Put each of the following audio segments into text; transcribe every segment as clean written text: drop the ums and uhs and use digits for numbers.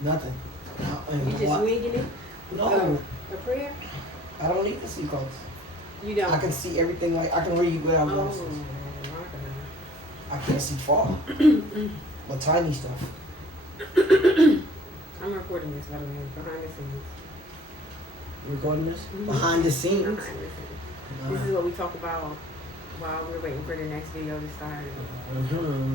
Nothing. You just winging it? No. A prayer? I don't need to see colors. You don't? I can see everything. Like I can read without glasses. I can't see far. But tiny stuff. I'm recording this, by the way, behind the scenes. Recording this? Behind the scenes? Behind the scenes. This is what we talk about while we're waiting for the next video to start.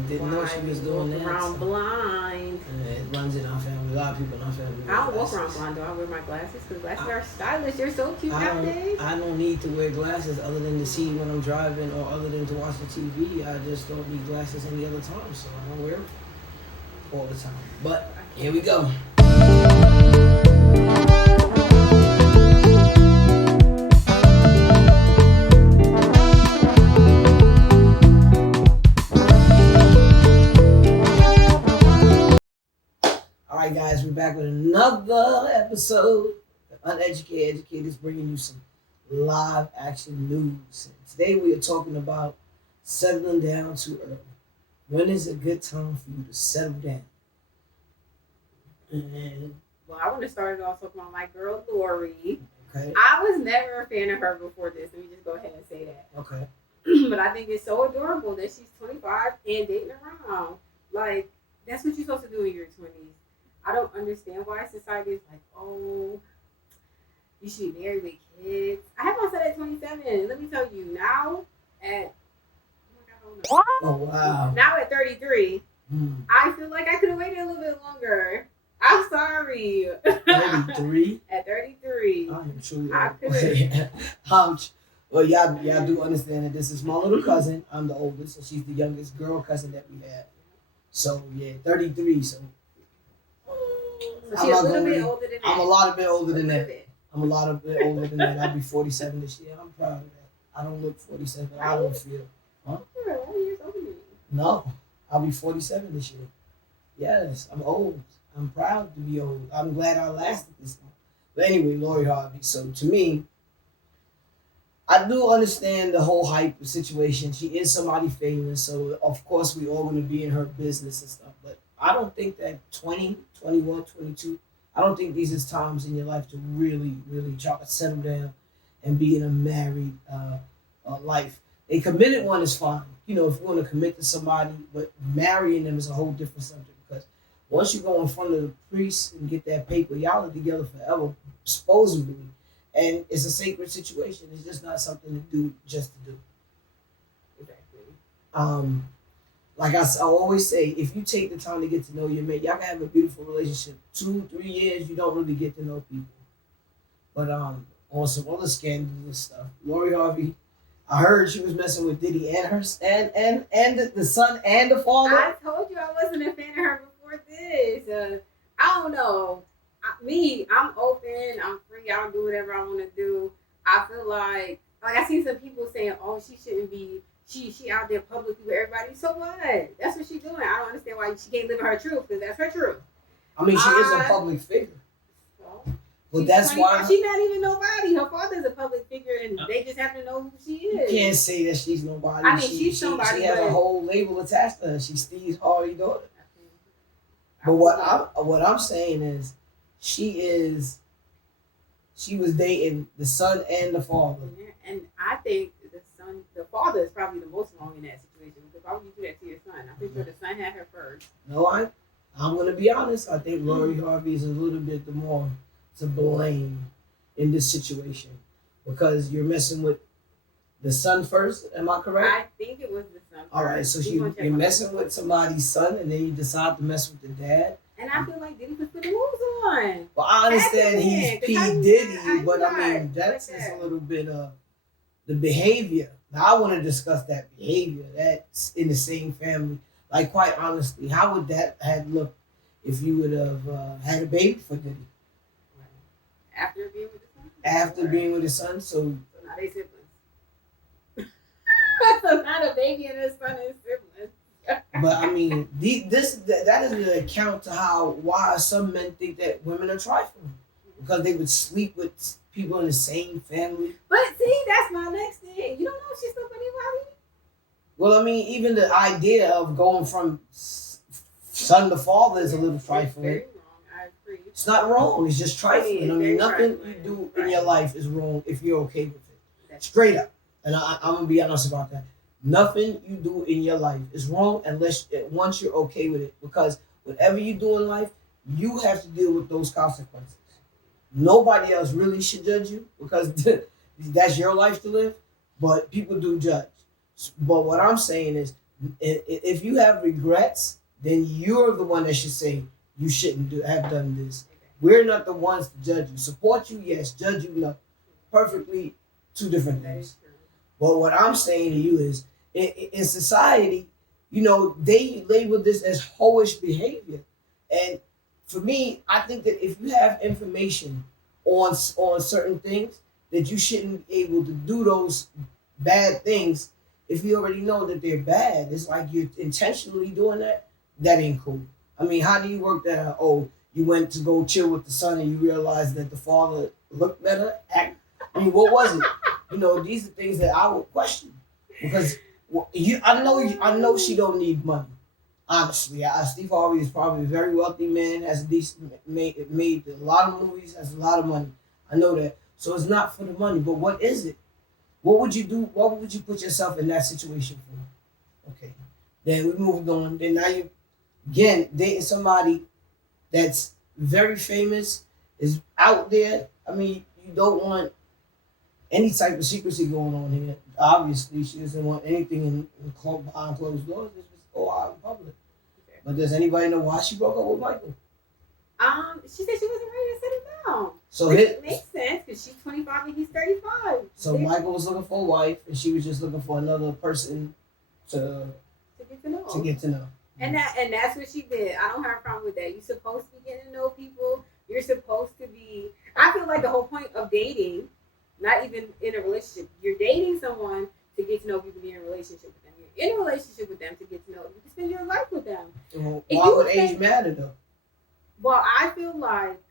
Didn't know she was doing that. Around blind. It runs in our family. A lot of people in our family. I don't walk around blind though. I wear my glasses because glasses are stylish. You're so cute nowadays. I don't need to wear glasses other than to see when I'm driving or other than to watch the TV. I just don't need glasses any other time, so I don't wear them all the time. But here we go. Alright guys, we're back with another episode of Uneducated Educators, bringing you some live action news. And today we are talking about settling down too early. When is a good time for you to settle down? Well, I want to start it off talking about my girl Lori. Okay. I was never a fan of her before this. Let me just go ahead and say that. Okay. But I think it's so adorable that she's 25 and dating around. Like, that's what you're supposed to do in your 20s. I don't understand why society is like, oh, you should be married with kids. I have my son at 27. Let me tell you, now at, oh wow. Now at 33, I feel like I could have waited a little bit longer. I'm sorry. 33? At 33. I am sure. Well, y'all do understand that this is my little cousin. I'm the oldest, so she's the youngest girl cousin that we have. So yeah, 33. So she's a little bit older than that. I'm a lot bit older than that. I'm a lot bit older than that. I'll be 47 this year. I'm proud of that. I don't look 47. I don't feel. Huh? You're 11 years older than me. No, I'll be 47 this year. Yes, I'm old. I'm proud to be old. I'm glad I lasted this long. But anyway, Lori Harvey. So to me, I do understand the whole hype situation. She is somebody famous, so of course we all going to be in her business and stuff. But I don't think that 20, 21, 22, I don't think these is times in your life to really, really try to settle down and be in a married life. A committed one is fine. You know, if you want to commit to somebody, but marrying them is a whole different subject because once you go in front of the priest and get that paper, y'all are together forever, supposedly. And it's a sacred situation. It's just not something to do just to do. Exactly. Like I always say, if you take the time to get to know your mate, y'all can have a beautiful relationship. 2-3 years, you don't really get to know people. But on some other scandalous stuff, Lori Harvey, I heard she was messing with Diddy and her and the son and the father. I told you I wasn't a fan of her before this. I don't know. I'm open. I'm free. I'll do whatever I want to do. I feel like I see some people saying, "Oh, she shouldn't be. She out there publicly with everybody." So what? That's what she's doing. I don't understand why she can't live her truth because that's her truth. I mean, she is a public figure. Well, that's why she's not even nobody. Her father's a public figure, and they just have to know who she is. You can't say that she's nobody. I mean, she's somebody. She has a whole label attached to her. She's Steve's Harvey daughter. But what I'm saying is, she was dating the son and the father. Yeah, and I think the father is probably the most wrong in that situation. Because why would you do that to your son? I'm pretty sure the son had her first. No, I'm gonna be honest. I think Lori Harvey is a little bit the more to blame in this situation because you're messing with the son first. Am I correct? I think it was the son first. All right, so you're messing with somebody's son, and then you decide to mess with the dad. And I feel like Diddy could put the moves on. Well, I understand he's P. Diddy, but I mean, that's just a little bit of the behavior. Now, I want to discuss that behavior that's in the same family. Like, quite honestly, how would that have looked if you would have had a baby for Diddy? After being with the son? After being with his son, so now they siblings. So now the baby and his son is siblings. But I mean, that is an account to why some men think that women are trifling because they would sleep with people in the same family. But see, that's my next thing. You don't know if she's still with anybody. Well, I mean, even the idea of going from son to father is a little trifling. Very wrong. I agree. It's not wrong. It's just trifling. I mean, nothing trifling. you do in your life is wrong if you're okay with it. That's Straight up. And I'm gonna be honest about that. Nothing you do in your life is wrong unless once you're okay with it. Because whatever you do in life, you have to deal with those consequences. Nobody else really should judge you because that's your life to live. But people do judge. But what I'm saying is, if you have regrets, then you're the one that should say you shouldn't have done this. We're not the ones to judge you. Support you, yes. Judge you, no. Perfectly two different things. But what I'm saying to you is, in society, they label this as hoish behavior. And for me, I think that if you have information on certain things, that you shouldn't be able to do those bad things if you already know that they're bad. It's like you're intentionally doing that. That ain't cool. I mean, how do you work that out? Oh, you went to go chill with the son and you realized that the father looked better? I mean, what was it? These are things that I would question because I know she don't need money. Honestly, Steve Harvey is probably a very wealthy man, has a decent made a lot of movies, has a lot of money. I know that. So it's not for the money, but what is it? What would you do? What would you put yourself in that situation for? Okay. Then we moved on. Then now you again dating somebody that's very famous, is out there. I mean, you don't want any type of secrecy going on here. Obviously, she doesn't want anything behind closed doors. It's just all out in public. Okay. But does anybody know why she broke up with Michael? She said she wasn't ready to settle down. So it makes sense because she's 25 and he's 35. So Michael was looking for a wife, and she was just looking for another person to get to know. And that's what she did. I don't have a problem with that. You're supposed to be getting to know people. You're supposed to be. I feel like the whole point of dating, not even in a relationship, you're dating someone to get to know people, be in a relationship with them. You're in a relationship with them to get to know them. You can spend your life with them. Well, why would age matter though? Well, I feel like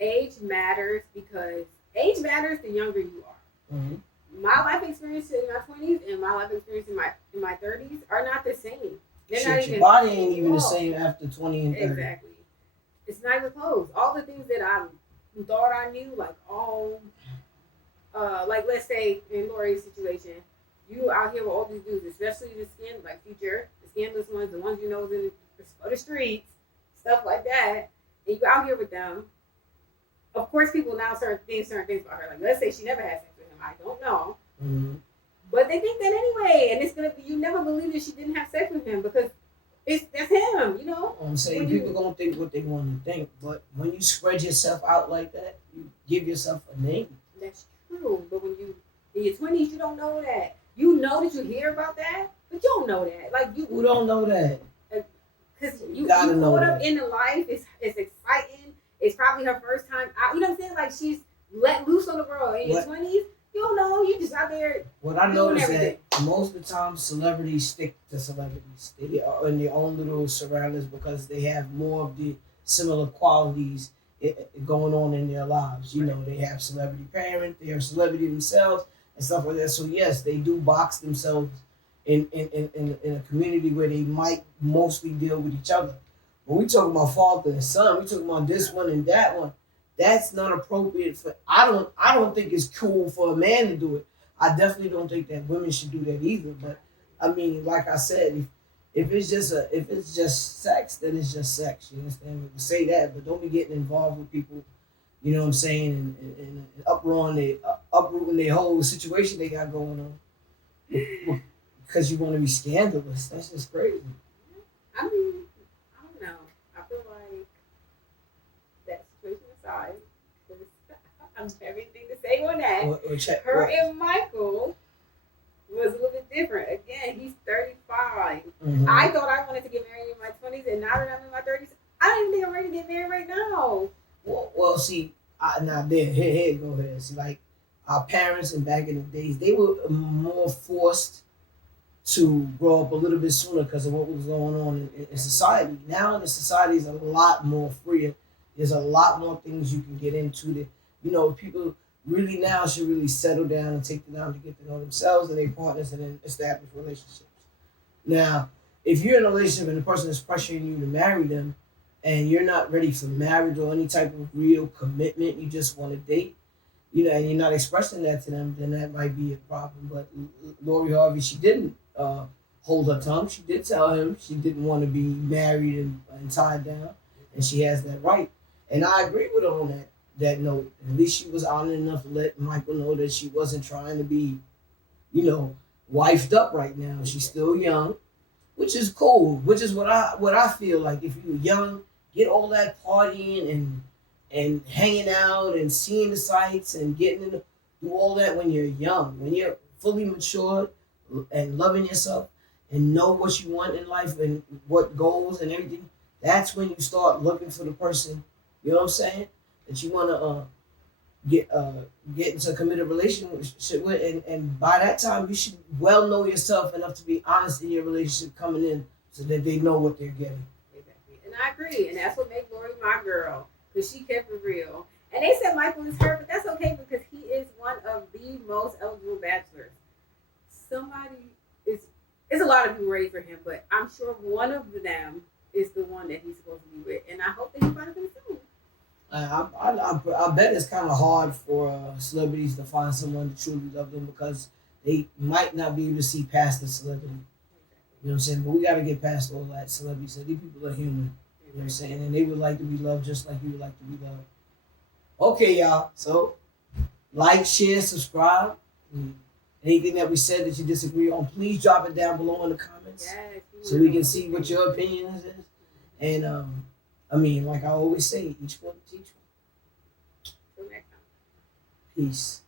age matters because age matters the younger you are. Mm-hmm. My life experience in my 20s and my life experience in my 30s are not the same. They're not even. Your body ain't even the same after 20 and 30. Exactly. It's not even close. All the things that I thought I knew, like like let's say in Lori's situation, you out here with all these dudes, especially the Future, the scandalous ones, the ones you know in the streets, stuff like that, and you out here with them. Of course, people now certain things about her. Like, let's say she never had sex with him. I don't know. Mm-hmm. But they think that anyway. And it's going to be, you never believe that she didn't have sex with him because that's him, I'm saying people going to think what they want to think. But when you spread yourself out like that, you give yourself a name. That's true. But when you, in your 20s, you don't know that. You know that you hear about that, but you don't know that. Like, who don't know that? Because you caught up in the life. It's exciting. It's probably her first time out. You know what I'm saying? Like, she's let loose on the world. In your 20s, you don't know. You just out there. What I noticed that most of the time, celebrities stick to celebrities. They are in their own little surroundings because they have more of the similar qualities going on in their lives. They have celebrity parents, they are celebrity themselves, and stuff like that. So, yes, they do box themselves in a community where they might mostly deal with each other. When we talk about father and son, we talk about this one and that one. That's not appropriate for. I don't think it's cool for a man to do it. I definitely don't think that women should do that either. But I mean, like I said, if it's just sex, then it's just sex. You understand? We say that, but don't be getting involved with people. You know what I'm saying? And uprooting their whole situation they got going on because you want to be scandalous. That's just crazy. I mean, I don't know. I feel like that situation aside, I have everything to say on that. Her and Michael was a little bit different. Again, he's 35. Mm-hmm. I thought I wanted to get married in my 20s, and now that I'm in my 30s, I don't even think I'm ready to get married right now. Well, see, now there, here, go ahead. See, like our parents and back in the days, they were more forced to grow up a little bit sooner because of what was going on in society. Now the society is a lot more freer. There's a lot more things you can get into. People really now should really settle down and take the time to get to know themselves and their partners and then establish relationships. Now, if you're in a relationship and the person is pressuring you to marry them, and you're not ready for marriage or any type of real commitment, you just want to date, and you're not expressing that to them, then that might be a problem. But Lori Harvey, she didn't hold her tongue. She did tell him she didn't want to be married and tied down, and she has that right. And I agree with her on that note. At least she was honest enough to let Michael know that she wasn't trying to be, wifed up right now. She's still young, which is cool. Which is what I feel like. If you're young, get all that partying and hanging out and seeing the sights and getting into do all that when you're young. When you're fully matured and loving yourself and know what you want in life and what goals and everything, that's when you start looking for the person. You know what I'm saying? That you want to get into a committed relationship with, and by that time you should well know yourself enough to be honest in your relationship coming in, so that they know what they're getting. Exactly. And I agree, and that's what makes Lori my girl, because she kept it real. And they said Michael is hurt, but that's okay because he is one of the most eligible bachelors. Somebody is, it's a lot of people ready for him, but I'm sure one of them is the one that he's supposed to be with, and I hope that he finds him soon. I bet it's kind of hard for celebrities to find someone to truly love them, because they might not be able to see past the celebrity. You know what I'm saying? But we got to get past all that celebrity. So these people are human. You know what I'm saying? And they would like to be loved just like you would like to be loved. Okay, y'all. So, like, share, subscribe. Anything that we said that you disagree on, please drop it down below in the comments, so we can see what your opinion is. And like I always say, each one teach one. Till next time. Peace.